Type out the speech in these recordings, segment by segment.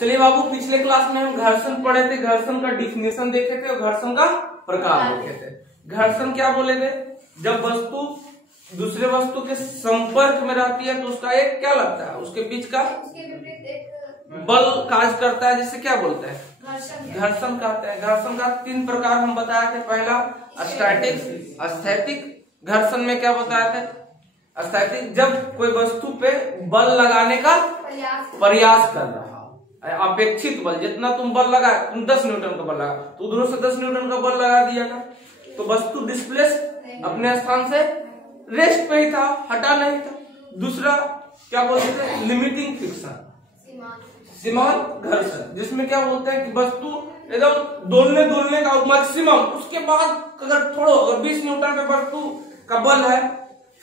चलिए बाबू, पिछले क्लास में हम घर्षण पढ़े थे, घर्षण का डिफिनेशन देखे थे और घर्षण का प्रकार देखे थे। घर्षण क्या बोले थे? जब वस्तु दूसरे वस्तु के संपर्क में रहती है तो उसका एक क्या लगता है, उसके बीच का बल कार्य करता है, जिसे क्या बोलते हैं? घर्षण कहते हैं। घर्षण का 3 प्रकार हम बताए थे। पहला स्टैटिक, स्थैतिक घर्षण में क्या बताए थे? स्थैतिक, जब कोई वस्तु पे बल लगाने का प्रयास कर रहा हो, अपेक्षित बल, जितना तुम बल लगा, तुम 10 न्यूटन का बल लगा तो उधरों से 10 न्यूटन का बल लगा दिया था तो वस्तु डिस्प्लेस अपने स्थान से रेस्ट पे ही था, हटा नहीं था। दूसरा क्या बोलते थे? लिमिटिंग फ्रिक्शन, सीमांत घर्षण, जिसमें क्या बोलते हैं कि वस्तु एकदम डोलने का मैक्सिमम, उसके बाद अगर थोड़ा, अगर 20 न्यूटन पे वस्तु का बल है,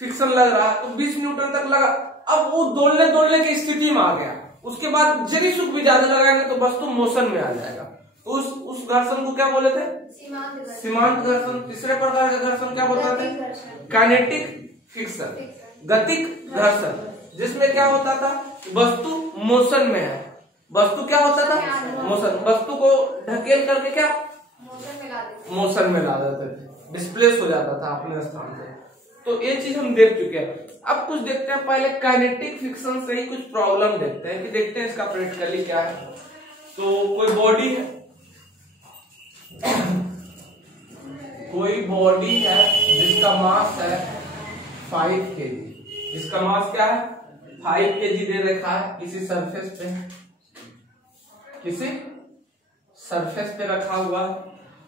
फ्रिक्शन लग रहा है तो 20 न्यूटन तक लगा, अब वो डोलने की स्थिति में आ गया, उसके बाद जरी सुख भी ज्यादा लगाएंगे तो वस्तु मोशन में आ जाएगा। तो उस घर्षण को क्या बोले थे? सीमांत घर्षण। तीसरे प्रकार का घर्षण क्या बोलते थे? काइनेटिक फ्रिक्शन, गतिक घर्षण, जिसमें क्या होता था? वस्तु मोशन में है, वस्तु क्या होता था? मोशन, वस्तु को ढकेल करके क्या मोशन में ला देते थे, डिस्प्लेस हो जाता था अपने स्थान से। तो ये चीज हम देख चुके हैं। अब कुछ देखते हैं, पहले काइनेटिक फ्रिक्शन से ही कुछ प्रॉब्लम देखते हैं कि देखते हैं इसका प्रैक्टिकली क्या है। तो कोई बॉडी है, कोई बॉडी है जिसका मास है 5 kg, जिसका मास क्या है? 5 kg दे रखा है, किसी सरफेस पे, किसी सरफेस पे रखा हुआ है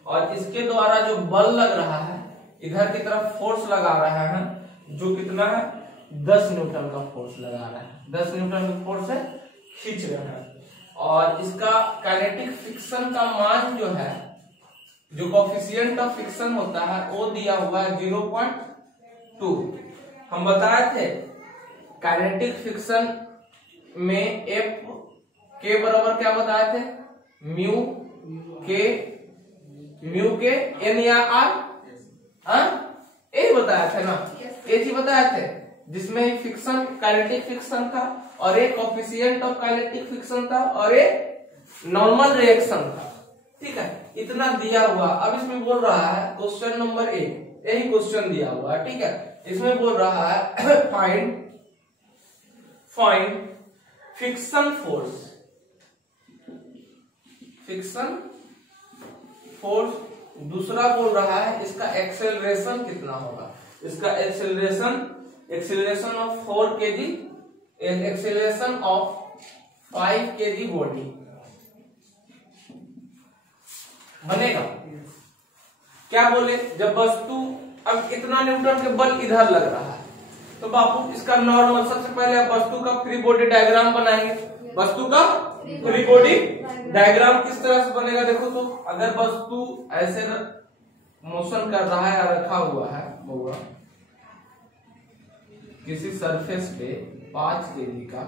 और इसके द्वारा जो बल लग रहा है, इधर की तरफ फोर्स लगा रहा है, जो कितना है? 10 न्यूटन का फोर्स लगा रहा है, 10 न्यूटन का फोर्स से खींच रहा है। और इसका काइनेटिक फ्रिक्शन का मान जो है, जो कोएफिशिएंट ऑफ फ्रिक्शन होता है, वो दिया हुआ है 0.2। हम बताए थे काइनेटिक फ्रिक्शन में एफ के बराबर क्या बताए थे? म्यू के एन या आर, यही बताया था ना, ये चीज बताया थे, जिसमें फ्रिक्शन काइनेटिक फ्रिक्शन था और एक कोएफिशिएंट ऑफ काइनेटिक फ्रिक्शन था और एक नॉर्मल रिएक्शन था। ठीक है, इतना दिया हुआ। अब इसमें बोल रहा है क्वेश्चन नंबर 1, यही क्वेश्चन दिया हुआ है। ठीक है, इसमें बोल रहा है find friction force, friction force. दूसरा बोल रहा है इसका एक्सेलरेशन कितना होगा, इसका acceleration of 4 kg, acceleration of 5 kg body बनेगा। क्या बोले? जब वस्तु, अब इतना न्यूटन के बल इधर लग रहा है तो बाबू इसका नॉर्मल, सबसे पहले आप वस्तु का फ्री बॉडी डायग्राम बनाएंगे। वस्तु का फ्री बॉडी डायग्राम किस तरह से बनेगा? देखो, तो अगर वस्तु ऐसे मोशन कर रहा है या रखा हुआ है होगा किसी सरफेस पे 5 kg का,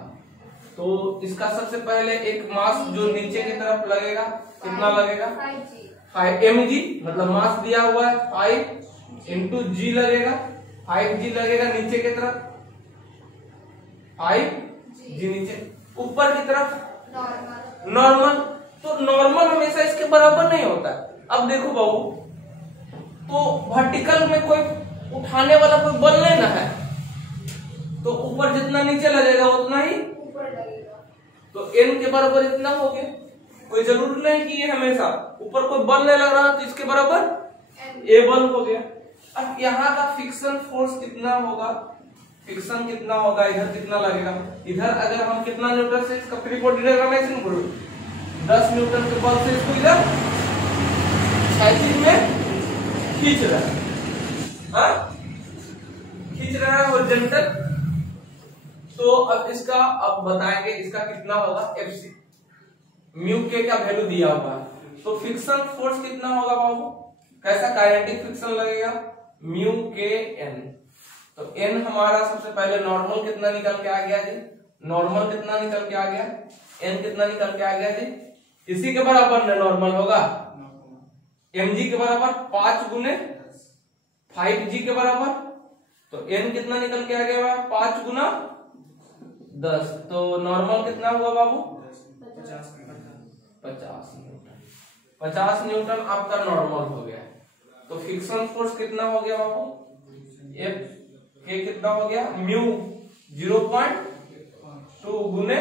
तो इसका सबसे पहले एक मास जो नीचे की तरफ लगेगा, कितना लगेगा? 5 mg, मतलब मास दिया हुआ है 5 इंटू जी लगेगा, 5g लगेगा नीचे की तरफ, 5g नीचे, ऊपर की तरफ नॉर्मल। तो नॉर्मल हमेशा इसके बराबर नहीं होता है। अब देखो बाबू, तो वर्टिकल में कोई उठाने वाला कोई बल नहीं ना है, तो ऊपर जितना नीचे लगेगा उतना ही ऊपर लगेगा, तो n के बराबर इतना हो गया। कोई जरूरी नहीं कि ये हमेशा, ऊपर कोई बल नहीं लग रहा तो इसके बराबर a बल हो गया। अब यहाँ का फ्रिक्शन फोर्स कितना होगा? फ्रिक्शन कितना होगा? इधर कितना लगेगा? इधर अगर हम कितना न्यूटन से इसका फ्री बॉडी डायग्रामेशन करो, 10 न्यूटन के बल से इसको इधर क्षैतिज में खींच रहा है, खींच रहा है हॉरिजॉन्टल। तो अब इसका, अब बताएंगे इसका कितना होगा? एफसी, म्यू के का वैल्यू दिया हुआ है, तो फ्रिक्शन फोर्स कितना होगा बाबू? कैसा? काइनेटिक फ्रिक्शन लगेगा म्यू के एन। तो एन हमारा सबसे पहले नॉर्मल कितना निकल के आ गया जी? नॉर्मल कितना निकल के आ गया? एन कितना निकल के आ गया जी? इसी के बराबर नॉर्मल होगा, mg के बराबर 5 गुने 5g के बराबर। तो n कितना निकल के आ गया? 5 गुना 10। तो नॉर्मल कितना हुआ बाबू? 50 न्यूटन। 50 न्यूटन आपका नॉर्मल हो गया। तो फ्रिक्शन फोर्स कितना हो गया बाबू? एफ के कितना हो गया? म्यू 0.2 गुने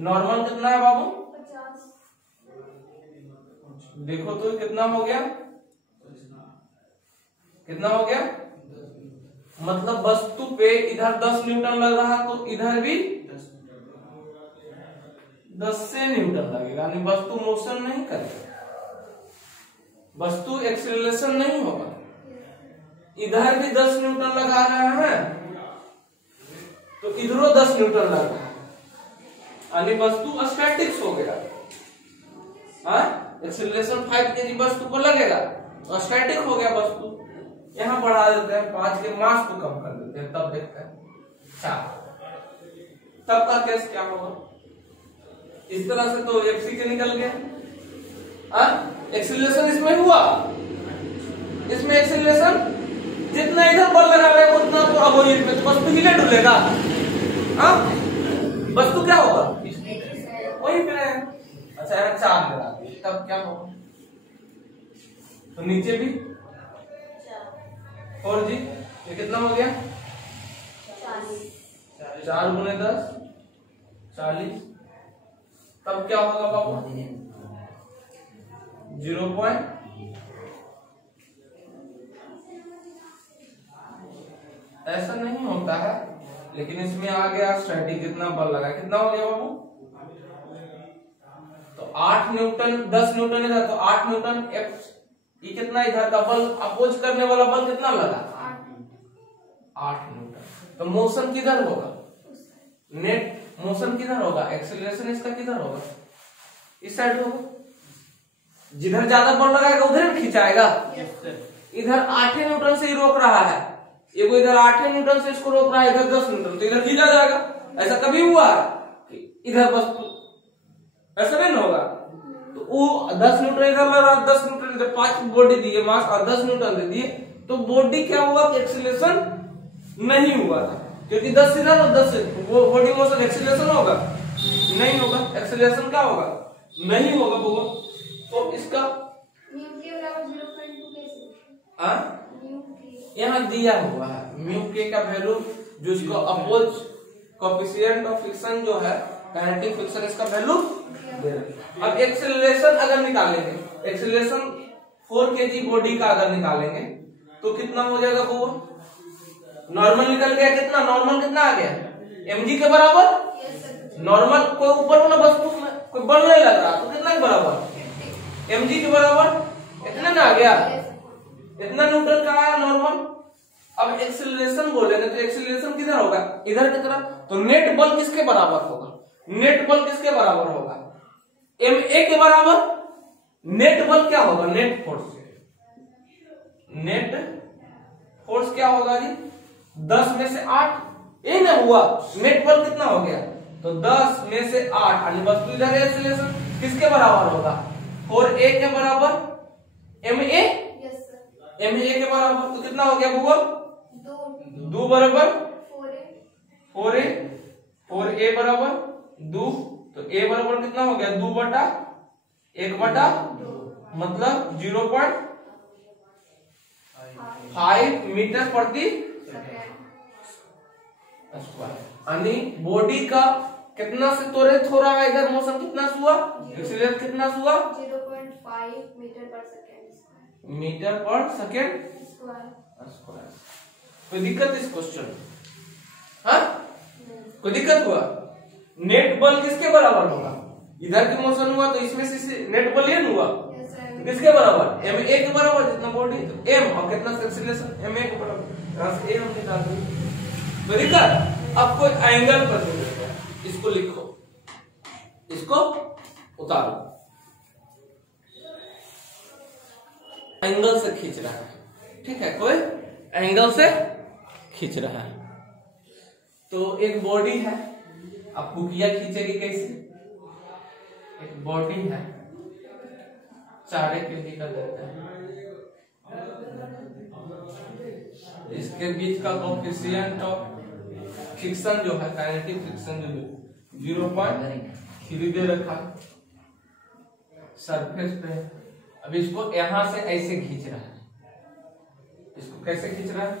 नॉर्मल कितना है बाबू? 50। देखो तो कितना हो गया? कितना हो गया? मतलब वस्तु पे इधर 10 न्यूटन लग रहा तो इधर भी 10 से न्यूटन लगेगा, यानी वस्तु मोशन नहीं करेगा, वस्तु एक्सेलरेशन नहीं होगा। इधर भी 10 न्यूटन लगा रहे हैं तो इधरों 10 न्यूटन लग रहा है, यानी वस्तु स्टैटिक्स हो गया। एक्सेलरेशन 5 kg वस्तु को लगेगा तो स्टैटिक हो गया वस्तु। यहाँ बढ़ा देते हैं 5 के मास को कम कर देते हैं, तब देखते हैं 4। तब का केस क्या होगा? इस तरह से तो एफसी के निकल गया। एक्सेलरेशन इसमें हुआ, इसमें एक्सेलरेशन जितना इधर बल लगा रहे उतना तो अपोजिट में, तो वस्तु हिले डुलेगा। वस्तु क्या होगा? वही पे। अच्छा यहाँ 4 लगा दिए, तब क्या होगा? तो नीचे भी 4 जी, ये कितना हो गया? 4 गुने 10 40। तब क्या होगा बाबू? 0. ऐसा नहीं होता है, लेकिन इसमें आ गया स्टैटिक कितना बल लगा, कितना हो गया बाबू? तो 8 न्यूटन 10 न्यूटन इधर, तो 8 न्यूटन एफ। ये कितना इधर का बल अपोज करने वाला बल कितना लगा? 8 न्यूटन। तो मोशन किधर होगा? नेट मोशन किधर होगा? एक्सेलरेशन इसका किधर होगा? इस साइड होगा। जिधर ज्यादा बल लगाएगा उधर खिंचाएगा। इधर 8 न्यूटन से ही रोक रहा है, एगो इधर 8 न्यूटन से इसको रोक रहा है, इधर 10 न्यूटन, तो इधर खींचा जाएगा। ऐसा कभी हुआ कि इधर वस्तु ऐसा नहीं होगा। तो वो 10 न्यूटन इधर लग रहा है, 10 न्यूटन इधर, 5 बॉडी दिए मास और 10 न्यूटन दे दिए, तो बॉडी क्या हुआ कि एक्सीलरेशन नहीं हुआ था, क्योंकि 10 इधर और 10 वो बॉडी मोशन एक्सीलरेशन होगा नहीं होगा। एक्सीलरेशन क्या होगा? नहीं होगा वो। तो इसका म्यू के बराबर 0.2 कैसे? यहाँ दिया हुआ है म्यू के का वैल्यू, जो इसको अपोज कोएफिशिएंट ऑफ फ्रिक्शन जो है, काइनेटिक फ्रिक्शन, इसका वैल्यू दे रहे। अब एक्सेलरेशन अगर निकालेंगे, एक्सेलरेशन 4 kg बॉडी का अगर निकालेंगे तो कितना हो जाएगा वो? नॉर्मल निकल गया, कितना नॉर्मल कितना आ गया? mg के बराबर। नॉर्मल कोई ऊपर वाला वस्तु में कोई बल नहीं लग रहा तो कितना के बराबर? mg के बराबर इतना ना आ गया, इतना न्यूटन का आया नॉर्मल। अब एक्सेलरेशन बोलेंगे तो एक्सेलरेशन किधर होगा? इधर की तरफ। तो नेट बल किसके बराबर होगा? नेट बल किसके बराबर होगा? ma के बराबर। नेट बल क्या होगा? Net force. नेट फोर्स क्या होगा जी? 10 में से 8, ये ना हुआ। नेट बल कितना हो गया? तो 10 में से 8, यानी वस्तु इधर एक्सेलरेशन किसके बराबर होगा? 4a के बराबर ma। ma के बराबर तो कितना हो गया गूगल? 2 बराबर 4a बराबर 2, तो a बराबर कितना हो गया? 2/1/2, मतलब 0.5 मीटर प्रति स्क्वायर। यानी बॉडी का कितना से त्वरित हो रहा है इधर मोशन, कितना हुआ? एक्सीलरेशन कितना हुआ? 0.5 मीटर पर सेकंड मीटर पर सेकंड स्क्वायर। कोई दिक्कत इस क्वेश्चन? हाँ, कोई दिक्कत हुआ? नेट बल किसके बराबर होगा? इधर की मोशन हुआ तो इसमें से नेट बल ये हुआ, किसके बराबर? ma के बराबर, जितना बॉडी तो m, और कितना एक्सीलरेशन ma के बराबर, यहां से a हम निकाल देंगे। तो दिक्कत? अब कोई एंगल पर देते हैं, इसको लिखो, इसको उतारो, एंगल से खींच रहा है, ठीक है, कोई एंगल से खींच रहा है। तो एक बॉडी है, अब बुकिया खींचेगी कैसे? एक बॉडी है 4 kg का देता है, इसके बीच का कोएफिशिएंट ऑफ फ्रिक्शन जो है, काइनेटिक फ्रिक्शन जो 0.3 दे रखा है, सरफेस पे है। अब इसको यहां से ऐसे खींच रहा है, इसको कैसे खींच रहा है?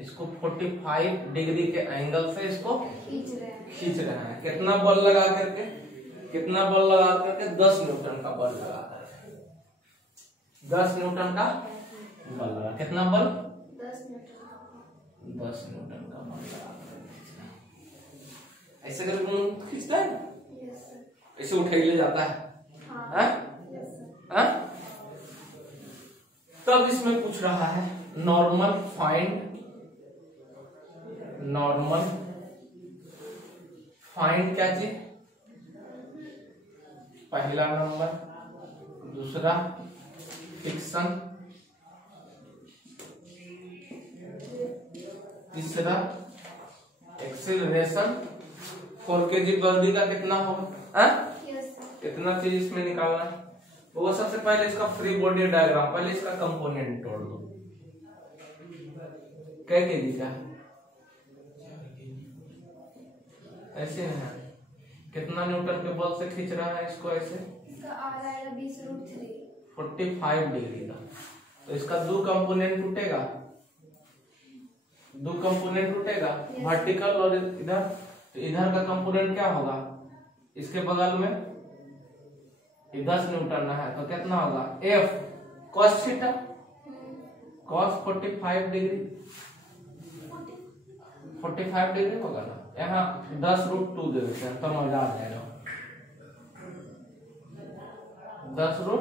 इसको 45 डिग्री के एंगल से इसको खींच रहे हैं। कितना बल लगा करके? कितना बल लगा करके? 10 न्यूटन का बल लगा करके, 10 न्यूटन का बल लगा। कितना बल? 10 न्यूटन का बल लगा करके ऐसे करके खींचता है ना, ऐसे उठाई ले जाता है। तब इसमें पूछ रहा है नॉर्मल फाइंड, नॉर्मल फाइंड क्या चीज? पहला नंबर, दूसरा फिक्शन, तीसरा एक्सेलरेशन, 4 kg पर का कितना होगा? कितना चीज इसमें निकालना है? वो सबसे पहले इसका फ्री बॉडी डायग्राम, पहले इसका कंपोनेंट तोड़ दो। क्या kg का? ऐसे है, कितना न्यूटन के बल से खींच रहा है इसको ऐसे? इसका आर आएगा 20√3, 45 डिग्री का। तो इसका 2 कंपोनेंट टूटेगा, 2 कंपोनेंट टूटेगा, वर्टिकल और इधर। तो इधर का कंपोनेंट क्या होगा? इसके बगल में 10 न्यूटन है, तो कितना होगा? F cos theta, cos 45 degree, 45 degree होगा ना। यहाँ 10√2 दे देते हैं तो मजा आ जाएगा। 10√,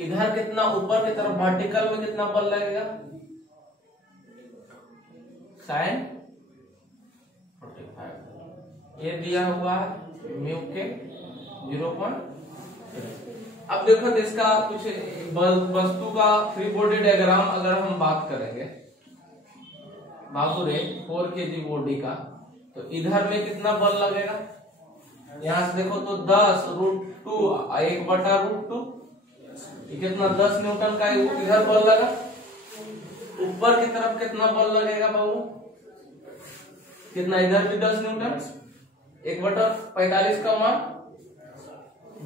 इधर कितना ऊपर की तरफ वर्टिकल में कितना बल लगेगा? sin 45। ये दिया हुआ है म्यू के 0.8। अब देखो तो इसका कुछ वस्तु का फ्री बॉडी डायग्राम अगर हम बात करेंगे बाबू रे 4 kg बॉडी का, तो इधर में कितना बल लगेगा? यहां से देखो तो 10√2 1/√2, कितना 10 न्यूटन का इधर बल लगा। ऊपर की तरफ कितना बल लगेगा बाबू? कितना? इधर भी 10 न्यूटन, 1/45 का मान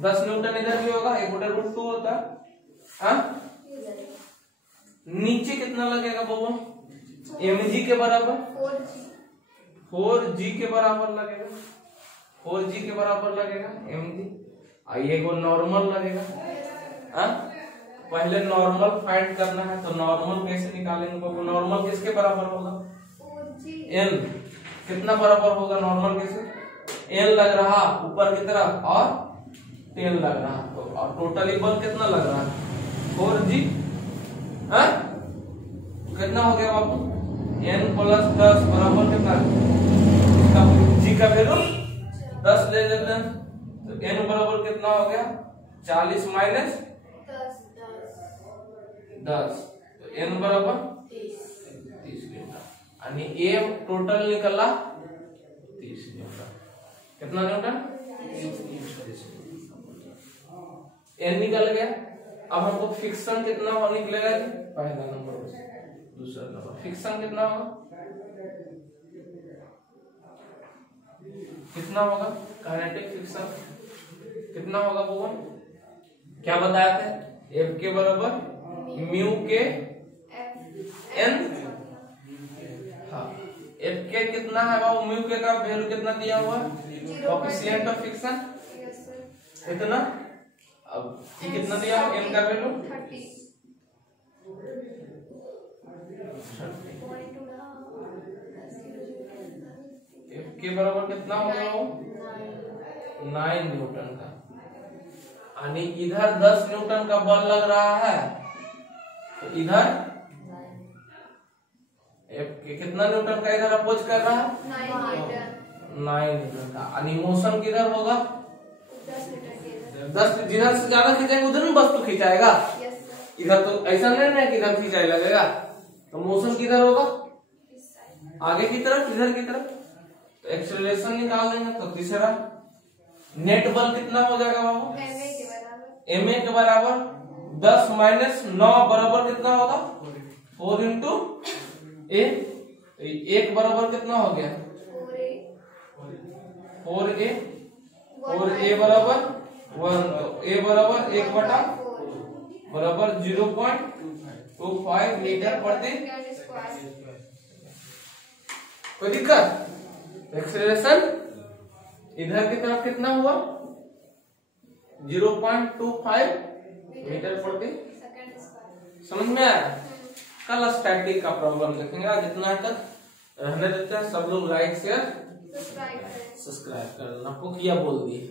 10 न्यूटन इधर भी होगा, 1/√2 होता है। नीचे कितना लगेगा बाबू? mg के बराबर 4g के बराबर लगेगा, 4g के बराबर लगेगा mg। आइए को नॉर्मल लगेगा। पहले नॉर्मल फाइंड करना है, तो नॉर्मल कैसे निकालेंगे बाबू? नॉर्मल किसके बराबर होगा? n। कितना बराबर होगा नॉर्मल कैसे? n लग रहा ऊपर की तरफ और 10 लग रहा, तो और टोटली बल कितना लग रहा है? 4g। कितना हो गया बाबू? n + 10 बराबर कितना? इसका g का वैल्यू 10 ले लेते हैं, तो n बराबर कितना हो गया? 40 - 10, तो n बराबर 30 न्यूटन। आणि a टोटल निकला 30 न्यूटन। कितना न्यूटन? 30 n निकल गया। अब हमको फिक्शन कितना निकलेगा? पहला नंबर, दूसरा नंबर। फिक्शन कितना होगा? कितना होगा? काइनेटिक फिक्शन कितना होगा भगवान? क्या बताया थे? F के बराबर म्यू के n। हाँ, F के कितना है बाबू? म्यू के का वैल्यू कितना दिया हुआ? कोएफिशिएंट ऑफ फिक्शन कितना? अब ये कितना दिया? n का वैल्यू 30। F के बराबर कितना होगा वो? 9 न्यूटन का। यानी इधर 10 न्यूटन का बल लग रहा है, तो इधर F के कितना न्यूटन का इधर अपोज कर रहा है? 9 न्यूटन का। यानी मोशन किधर होगा? 10 जिधर से ज्यादा खींचेंगे उधर में वस्तु खींचाएगा। इधर तो ऐसा नहीं है कि इधर खींचाई लगेगा, तो मोशन किधर होगा? आगे की तरफ, इधर की तरफ। तो एक्सेलरेशन निकाल देंगे, तो तीसरा नेट बल कितना हो जाएगा बाबू? ma के बराबर 10 - 9 बराबर कितना होगा? 4 × a। एक बराबर कितना हो गया 4a, और a बराबर 1, तो a बराबर 1/4 बराबर 0.25 मीटर प्रति। कोई दिक्कत? एक्सेलरेशन इधर की तरफ कितना हुआ 0.25 मीटर प्रति। समझ में आया? कल स्टैटिक का प्रॉब्लम देखेंगे। आज इतना तक रहने देते हैं। सब लोग लाइक शेयर सब्सक्राइब करना। पुकिया बोल दिए।